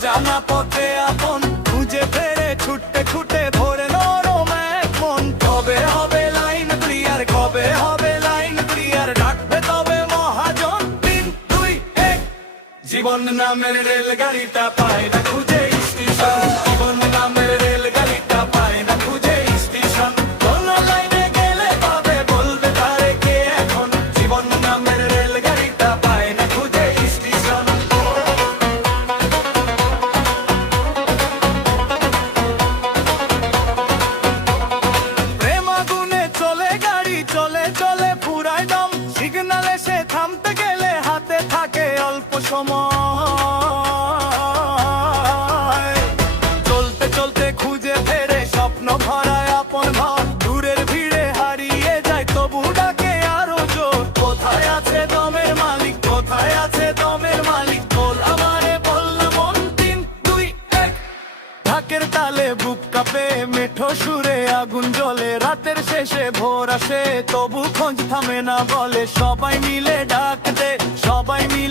অজানা পথে আপন খুঁজে ফেরে ছুটতে ছুটে ভোরে নরম এক মন। কবে হবে লাইন ক্লিয়ার, কবে হবে লাইন ক্লিয়ার, ডাকবে তবে মহাজন। 3, 2, 1। জীবন নামের রেলগাড়িটা পায় না খুঁজে স্টেশন, জীবন নামের রেলগাড়িটা পায় না খুঁজে স্টেশন। কোন লাইনে গেলে পাবে বলবে তারে কে এখন, জীবন নামের রেলগাড়িটা পায় না খুঁজে স্টেশন। প্রেম আগুনে চলে গাড়ি, চলে চলে ফুরায় দম, সিগনালে সে থামতে গেলে হাতে থাকে অল্প সময়। চলতে চলতে খুঁজে ফেরে স্বপ্ন ভরায় আপন ঘর, দূরের ভিড়ে হারিয়ে যায় তবু ডাকে আরো জোর। কোথায় আছে দমের মালিক, কোথায় আছে দমের মালিক, বল আমারে বলল মন। 3, 2, 1। ঢাকের তালে বুক কাঁপে, মেঠো সুরে আগুন জ্বলে, রাতের শেষে ভোর আসে তবু খোঁজ থামে না বলে। সবাই মিলে ডাক দে, সবাই মিলে